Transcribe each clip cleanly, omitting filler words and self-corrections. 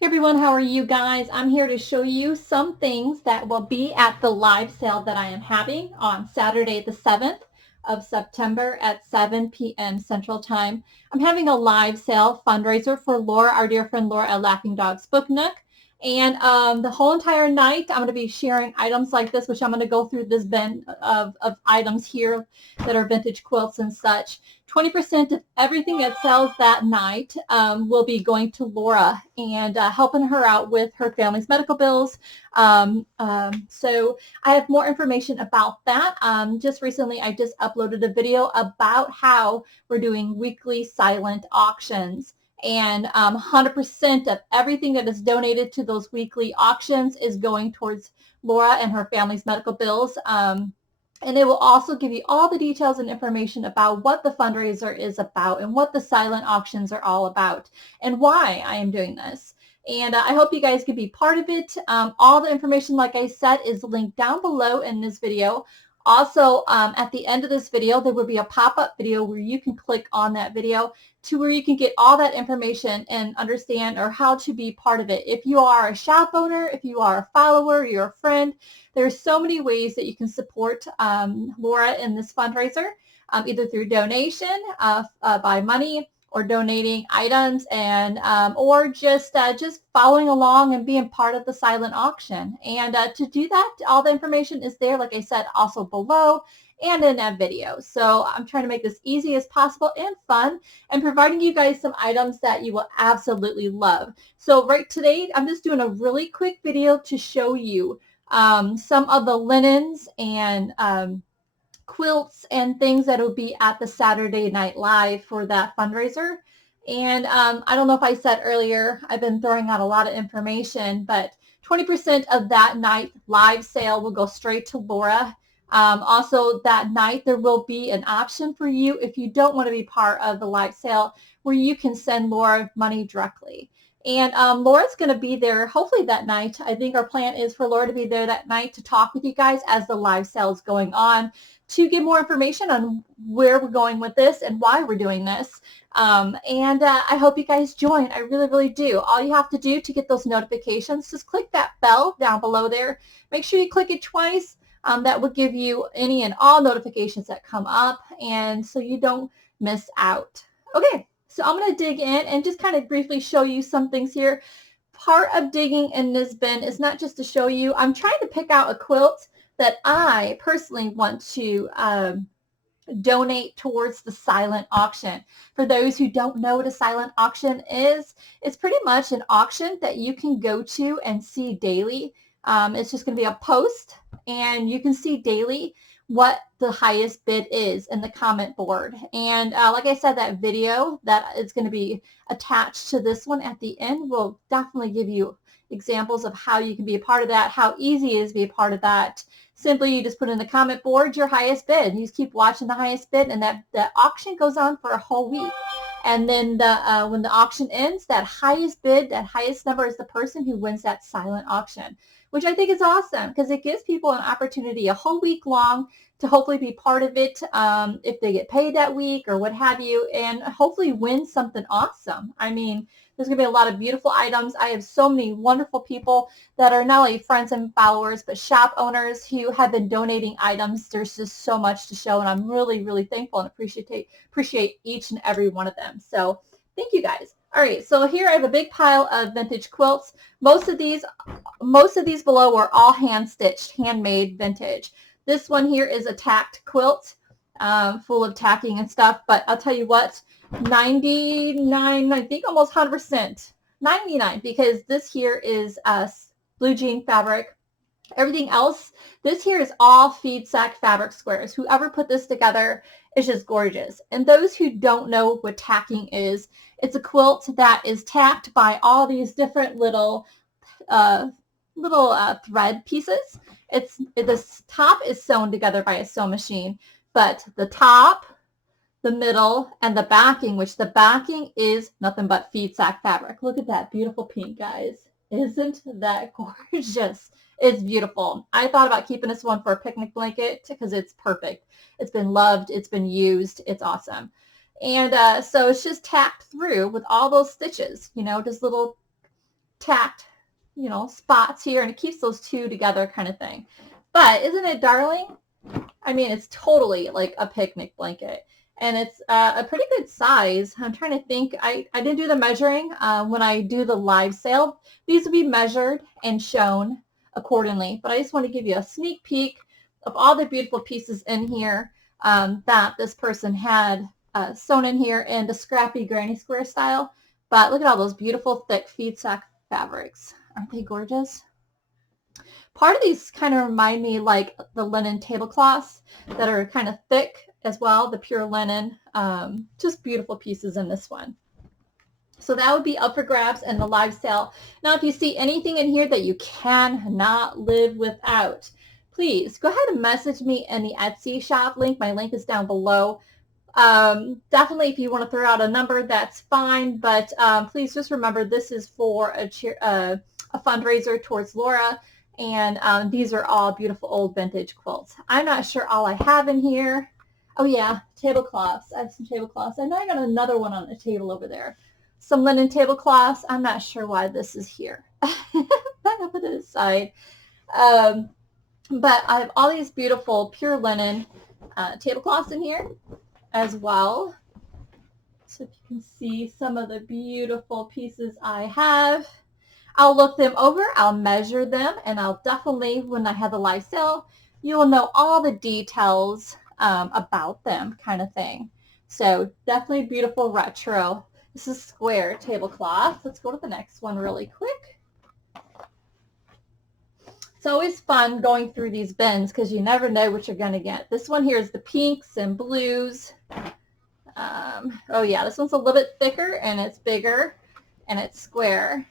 Hey everyone, how are you guys? I'm here to show you some things that will be at the live sale that I am having on Saturday the 7th of September at 7 p.m. Central Time. I'm having a live sale fundraiser for Laura, our dear friend Laura at LaughingDogsBookNook. And the whole entire night, I'm going to be sharing items like this, which I'm going to go through this bin of items here that are vintage quilts and such. 20% of everything that sells that night will be going to Laura and helping her out with her family's medical bills. So I have more information about that. Just recently, I just uploaded a video about how we're doing weekly silent auctions. And 100% of everything that is donated to those weekly auctions is going towards Laura and her family's medical bills. And it will also give you all the details and information about what the fundraiser is about and what the silent auctions are all about and why I am doing this. And I hope you guys can be part of it. All the information, like I said, is linked down below in this video. Also, at the end of this video, there will be a pop-up video where you can click on that video to where you can get all that information and understand or how to be part of it. If you are a shop owner, if you are a follower, you're a friend, there's so many ways that you can support Laura in this fundraiser, either through donation, by money, or donating items, and or just following along and being part of the silent auction. And to do that, all the information is there, like I said, also below and in that video. So I'm trying to make this easy as possible and fun and providing you guys some items that you will absolutely love. So right today, I'm just doing a really quick video to show you some of the linens and quilts and things that will be at the Saturday Night Live for that fundraiser. And I don't know if I said earlier, I've been throwing out a lot of information, but 20% of that night live sale will go straight to Laura. Also that night, there will be an option for you if you don't want to be part of the live sale where you can send Laura money directly. And Laura's going to be there hopefully that night. I think our plan is for Laura to be there that night to talk with you guys as the live sale is going on, to get more information on where we're going with this and why we're doing this. And I hope you guys join. I really, really do. All you have to do to get those notifications, just click that bell down below there. Make sure you click it twice. That will give you any and all notifications that come up, and so you don't miss out. Okay, so I'm going to dig in and just kind of briefly show you some things here. Part of digging in this bin is not just to show you. I'm trying to pick out a quilt that I personally want to donate towards the silent auction. For those who don't know what a silent auction is, it's pretty much an auction that you can go to and see daily. It's just going to be a post, and you can see daily what the highest bid is in the comment board. And like I said, that video that is going to be attached to this one at the end will definitely give you examples of how you can be a part of that, how easy it is to be a part of that. Simply, you just put in the comment board your highest bid. You just keep watching the highest bid, and that auction goes on for a whole week. And then when the auction ends, that highest bid, that highest number is the person who wins that silent auction, which I think is awesome because it gives people an opportunity a whole week long to hopefully be part of it if they get paid that week or what have you, and hopefully win something awesome. I mean, there's going to be a lot of beautiful items. I have so many wonderful people that are not only friends and followers, but shop owners who have been donating items. There's just so much to show, and I'm really, really thankful and appreciate each and every one of them. So thank you guys. All right, so here I have a big pile of vintage quilts. Most of these below are all hand-stitched, handmade vintage. This one here is a tacked quilt, full of tacking and stuff, but I'll tell you what, 99, I think almost 100%, 99, because this here is blue jean fabric. Everything else, this here is all feed sack fabric squares. Whoever put this together is just gorgeous. And those who don't know what tacking is, it's a quilt that is tacked by all these different little thread pieces. The top is sewn together by a sewing machine, but the top, the middle, and the backing, which the backing is nothing but feed sack fabric. Look at that beautiful pink, guys. Isn't that gorgeous? It's beautiful. I thought about keeping this one for a picnic blanket because it's perfect. It's been loved. It's been used. It's awesome. And so it's just tacked through with all those stitches, you know, just little tacked, you know, spots here, and it keeps those two together kind of thing. But isn't it darling? I mean, it's totally like a picnic blanket. And it's a pretty good size. I'm trying to think. I didn't do the measuring. When I do the live sale, these will be measured and shown accordingly. But I just want to give you a sneak peek of all the beautiful pieces in here that this person had sewn in here in the scrappy granny square style. But look at all those beautiful thick feed sack fabrics. Aren't they gorgeous? Part of these kind of remind me like the linen tablecloths that are kind of thick as well, the pure linen. Just beautiful pieces in this one. So that would be up for grabs in the live sale. Now, if you see anything in here that you cannot live without, please go ahead and message me in the Etsy shop link. My link is down below. Definitely, if you want to throw out a number, that's fine. But please just remember, this is for a fundraiser towards Laura. And these are all beautiful old vintage quilts. I'm not sure all I have in here. Oh yeah, tablecloths. I have some tablecloths. I know I got another one on the table over there. Some linen tablecloths. I'm not sure why this is here. I'll put it aside. But I have all these beautiful pure linen tablecloths in here as well. So if you can see some of the beautiful pieces I have. I'll look them over, I'll measure them, and I'll definitely, when I have the live sale, you will know all the details about them kind of thing. So definitely beautiful retro. This is square tablecloth. Let's go to the next one really quick. It's always fun going through these bins because you never know what you're going to get. This one here is the pinks and blues. Oh yeah, this one's a little bit thicker and it's bigger and it's square.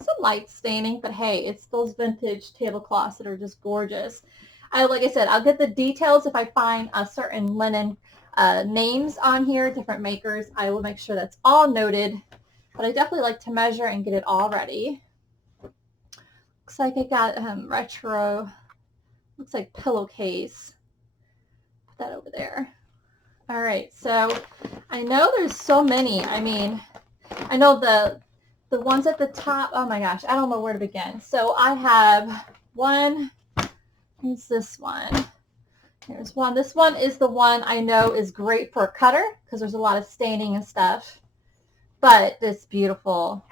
Some light staining, but hey, it's those vintage tablecloths that are just gorgeous. Like I said, I'll get the details if I find a certain linen names on here, different makers. I will make sure that's all noted, but I definitely like to measure and get it all ready. Looks like I got retro, looks like pillowcase. Put that over there. All right, so I know there's so many. I mean, I know the ones at the top, oh my gosh, I don't know where to begin. So I have one, here's this one. Here's one. This one is the one I know is great for a cutter because there's a lot of staining and stuff. But it's beautiful.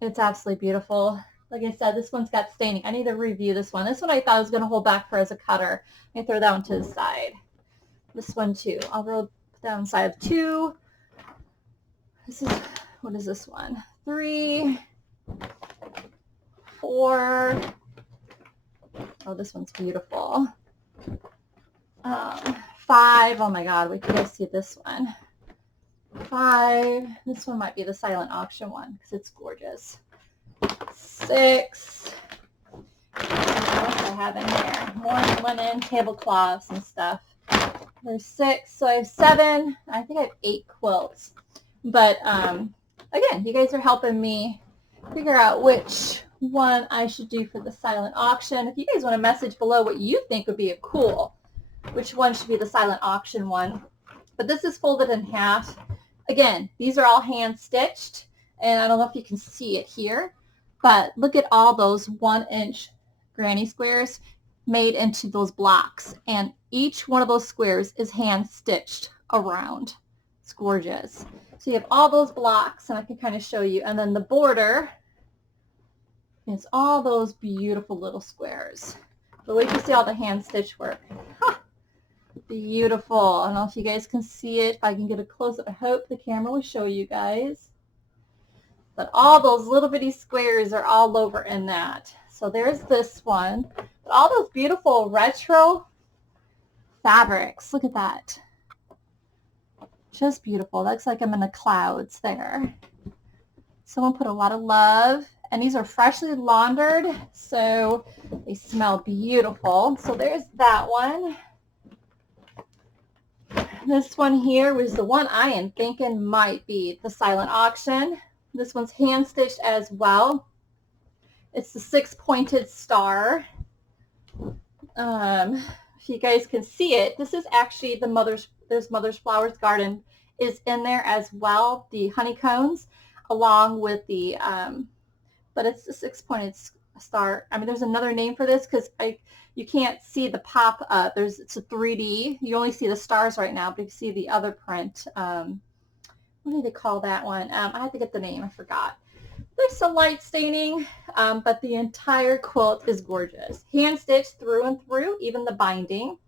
It's absolutely beautiful. Like I said, this one's got staining. I need to review this one. This one I thought I was going to hold back for as a cutter. I throw that one to the side. This one too. I'll roll down side of two. This is, what is this one? 3, 4. Oh, this one's beautiful. 5. Oh my God, wait till you see this one. 5. This one might be the silent auction one because it's gorgeous. 6. What else I have in here? More linen tablecloths and stuff. There's 6. So I have 7. I think I have 8 quilts. But again, you guys are helping me figure out which one I should do for the silent auction. If you guys want to message below what you think would be a cool, which one should be the silent auction one. But this is folded in half. Again, these are all hand stitched, and I don't know if you can see it here, but look at all those 1-inch granny squares made into those blocks, and each one of those squares is hand stitched around. It's gorgeous. So you have all those blocks, and I can kind of show you, and then the border is all those beautiful little squares. But wait to see all the hand stitch work. Huh. Beautiful. I don't know if you guys can see it. If I can get a close-up, I hope the camera will show you guys. But all those little bitty squares are all over in that. So there's this one. But all those beautiful retro fabrics. Look at that. Just beautiful. Looks like I'm in the clouds there. Someone put a lot of love. And these are freshly laundered, so they smell beautiful. So there's that one. This one here was the one I am thinking might be the silent auction. This one's hand stitched as well. It's the 6-pointed star. If you guys can see it, this is actually the Mother's Flowers Garden is in there as well. The honeycombs along with the but it's a 6-pointed star. I mean, there's another name for this because you can't see the pop up. It's a 3D. You only see the stars right now, but you see the other print. What do they call that one? I have to get the name. I forgot. There's some light staining, but the entire quilt is gorgeous. Hand stitched through and through. Even the binding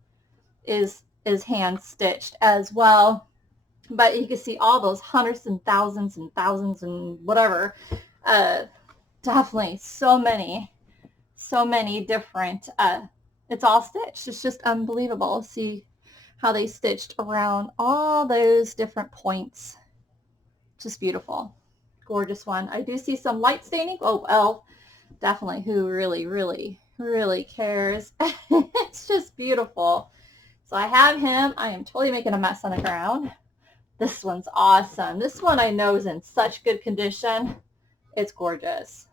is hand stitched as well. But you can see all those hundreds and thousands and whatever. Definitely so many different. It's all stitched. It's just unbelievable. See how they stitched around all those different points. Just beautiful. Gorgeous one. I do see some light staining. Oh, well, definitely. Who really cares? It's just beautiful. So I have him. I am totally making a mess on the ground. This one's awesome. This one I know is in such good condition. It's gorgeous.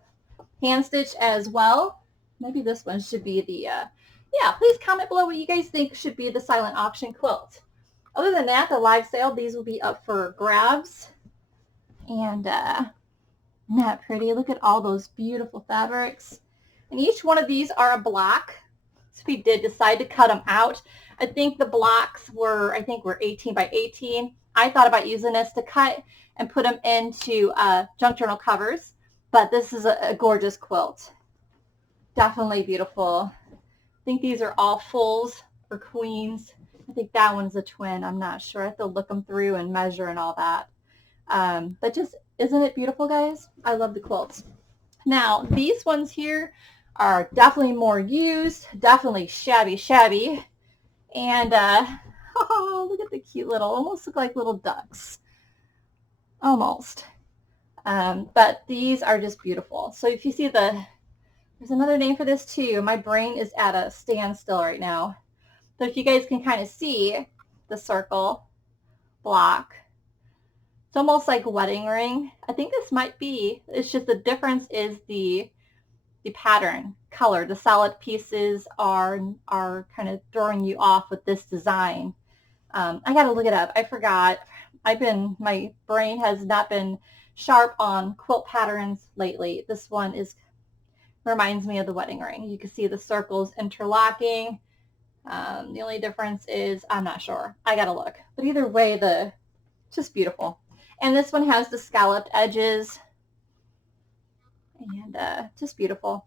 Hand stitched as well. Maybe this one should be the, yeah, please comment below what you guys think should be the silent auction quilt. Other than that, the live sale, these will be up for grabs. And isn't that pretty? Look at all those beautiful fabrics. And each one of these are a block. So we did decide to cut them out. I think the blocks were 18 by 18. I thought about using this to cut and put them into junk journal covers. But this is a gorgeous quilt. Definitely beautiful. I think these are all fulls or queens. I think that one's a twin. I'm not sure. I have to look them through and measure and all that. But just, isn't it beautiful, guys? I love the quilts. Now, these ones here are definitely more used, definitely shabby. And, oh, look at the cute little, almost look like little ducks. Almost. But these are just beautiful. So if you see there's another name for this too. My brain is at a standstill right now. So if you guys can kind of see the circle block, it's almost like a wedding ring. I think this might be, it's just the difference is the pattern color. The solid pieces are kind of throwing you off with this design. I got to look it up. I forgot. My brain has not been sharp on quilt patterns lately. This one reminds me of the wedding ring. You can see the circles interlocking. The only difference is, I'm not sure. I got to look. But either way, just beautiful. And this one has the scalloped edges. And just beautiful.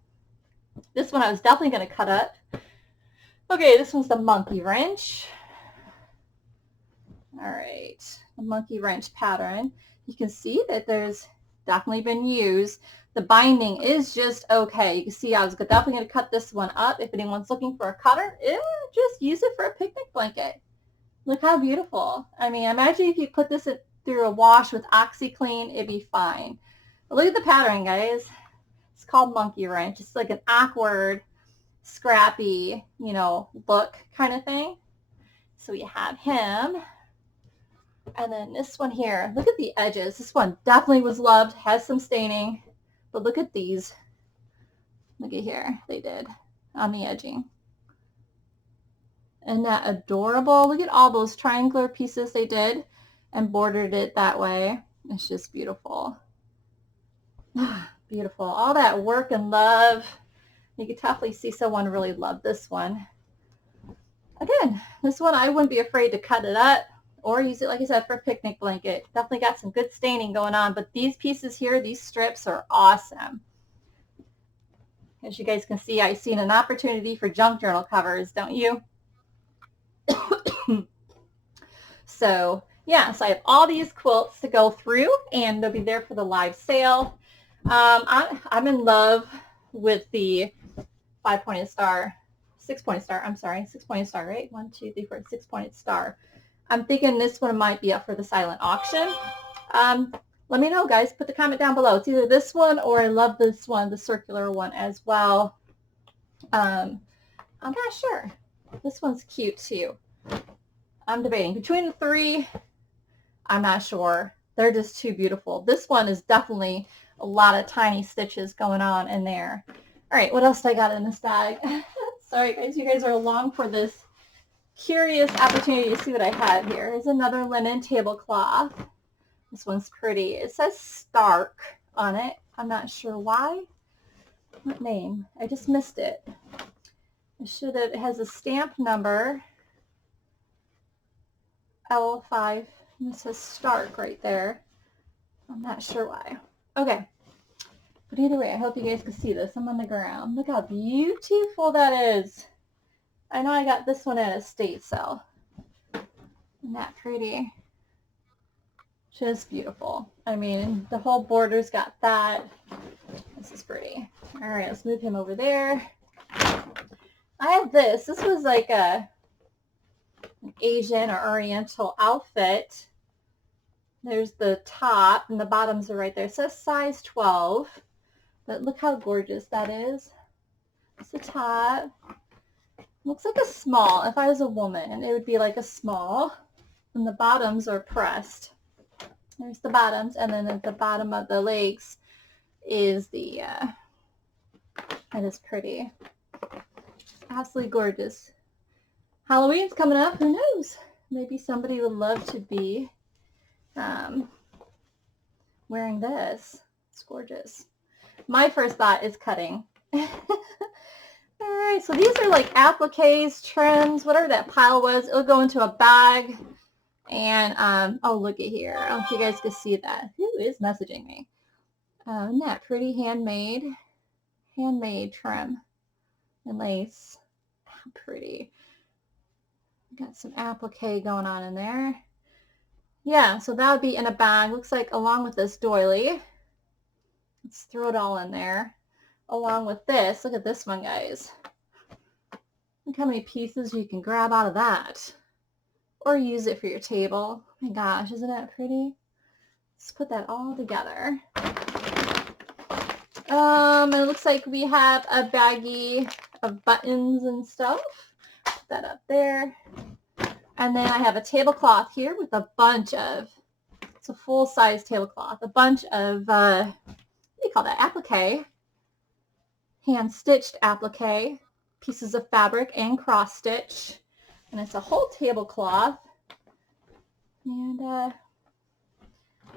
This one I was definitely going to cut up. Okay, this one's the monkey wrench. All right, the monkey wrench pattern. You can see that there's definitely been used. The binding is just okay. You can see I was definitely going to cut this one up. If anyone's looking for a cutter, just use it for a picnic blanket. Look how beautiful. I mean, imagine if you put this through a wash with OxyClean, it'd be fine. But look at the pattern, guys. It's called monkey wrench. It's like an awkward, scrappy, look kind of thing. So we have him. And then this one here, look at the edges. This one definitely was loved, has some staining. But look at these. Look at here, they did on the edging. Isn't that adorable? Look at all those triangular pieces they did and bordered it that way. It's just beautiful. Beautiful. All that work and love. You could definitely see someone really loved this one. Again, this one I wouldn't be afraid to cut it up or use it, like I said, for a picnic blanket. Definitely got some good staining going on, but these pieces here, these strips are awesome. As you guys can see, I've seen an opportunity for junk journal covers, don't you? So yeah, so I have all these quilts to go through, and they'll be there for the live sale. I'm in love with the 6-pointed star, right? 1, 2, 3, 4, 6-pointed star. I'm thinking this one might be up for the silent auction. Let me know, guys. Put the comment down below. It's either this one or I love this one, the circular one as well. I'm not sure. This one's cute too. I'm debating between the three. I'm not sure. They're just too beautiful. This one is definitely a lot of tiny stitches going on in there. All right, what else do I got in this bag? Sorry, guys. You guys are along for this curious opportunity to see what I have here. Here's another linen tablecloth. This one's pretty. It says Stark on it. I'm not sure why. What name? I just missed it. I should have, it has a stamp number. L5. And it says Stark right there. I'm not sure why. Okay. But either way, I hope you guys can see this. I'm on the ground. Look how beautiful that is. I know I got this one at a estate sale. Isn't that pretty? Just beautiful. I mean, the whole border's got that. This is pretty. All right, let's move him over there. I have this. This was like an Asian or Oriental outfit. There's the top, and the bottoms are right there. It says size 12, but look how gorgeous that is. It's the top. Looks like a small. If I was a woman, it would be like a small, and the bottoms are pressed. There's the bottoms, and then at the bottom of the legs is the, that is pretty. Absolutely gorgeous. Halloween's coming up. Who knows? Maybe somebody would love to be wearing this. It's gorgeous. My first thought is cutting. All right, so these are like appliques, trims, whatever that pile was. It'll go into a bag. And, oh, look at here. I don't know if you guys can see that. Who is messaging me? Isn't that pretty? Handmade trim and lace. How pretty. Got some applique going on in there. Yeah, so that would be in a bag. Looks like along with this doily. Let's throw it all in there. Along with this. Look at this one, guys. Look how many pieces you can grab out of that. Or use it for your table. Oh my gosh, isn't that pretty? Let's put that all together. It looks like we have a baggie of buttons and stuff. Put that up there. And then I have a tablecloth here with a bunch of, it's a full-size tablecloth, a bunch of, what do you call that, applique, hand-stitched applique, pieces of fabric and cross-stitch. And it's a whole tablecloth. And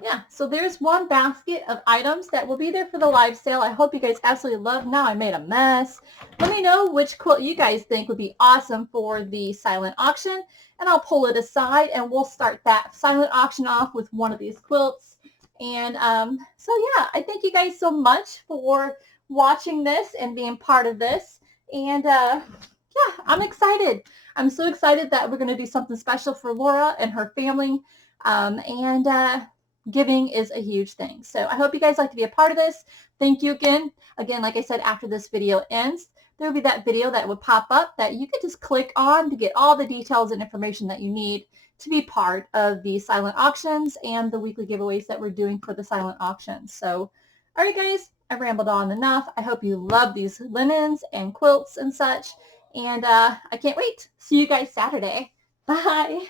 yeah, so there's one basket of items that will be there for the live sale. I hope you guys absolutely love. Now I made a mess. Let me know which quilt you guys think would be awesome for the silent auction, and I'll pull it aside and we'll start that silent auction off with one of these quilts. And so yeah, I thank you guys so much for watching this and being part of this. And yeah, I'm excited. I'm so excited that we're going to do something special for Laura and her family. Giving is a huge thing. So I hope you guys like to be a part of this. Thank you again. Again, like I said, after this video ends, there will be that video that would pop up that you can just click on to get all the details and information that you need to be part of the silent auctions and the weekly giveaways that we're doing for the silent auctions. So, all right, guys, I've rambled on enough. I hope you love these linens and quilts and such. And I can't wait. See you guys Saturday. Bye.